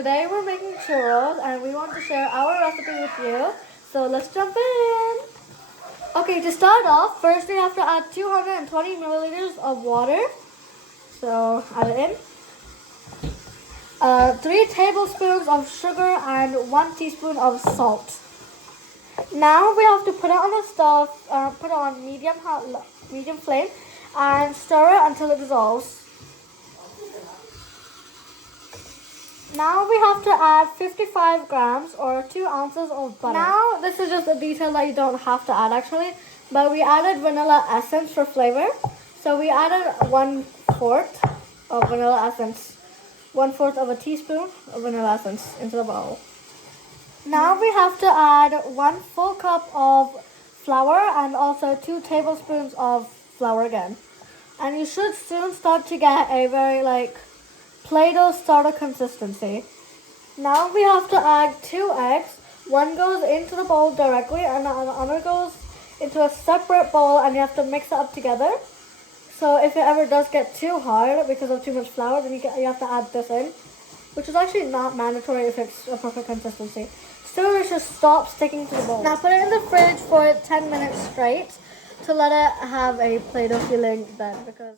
today we're making churros and we want to share our recipe with you. So let's jump in. Okay, to start off, first we have to add 220 milliliters of water. So add it in. 3 tablespoons of sugar and 1 teaspoon of salt. Now we have to put it on the stove, put it on medium flame, and stir it until it dissolves. Now we have to add 55 grams or 2 ounces of butter. Now this is just a detail that you don't have to add actually, but we added vanilla essence for flavor. So we added 1/4 of vanilla essence, 1/4 of a teaspoon of vanilla essence into the bowl. Now we have to add 1 full cup of flour and also 2 tablespoons of flour again. And you should soon start to get a very Play-Doh starter consistency. Now we have to add 2 eggs. One goes into the bowl directly and the other goes into a separate bowl, and you have to mix it up together. So if it ever does get too hard because of too much flour, then you have to add this in, which is actually not mandatory if it's a perfect consistency. Still, it should stop sticking to the bowl. Now put it in the fridge for 10 minutes straight to let it have a Play-Doh feeling then, because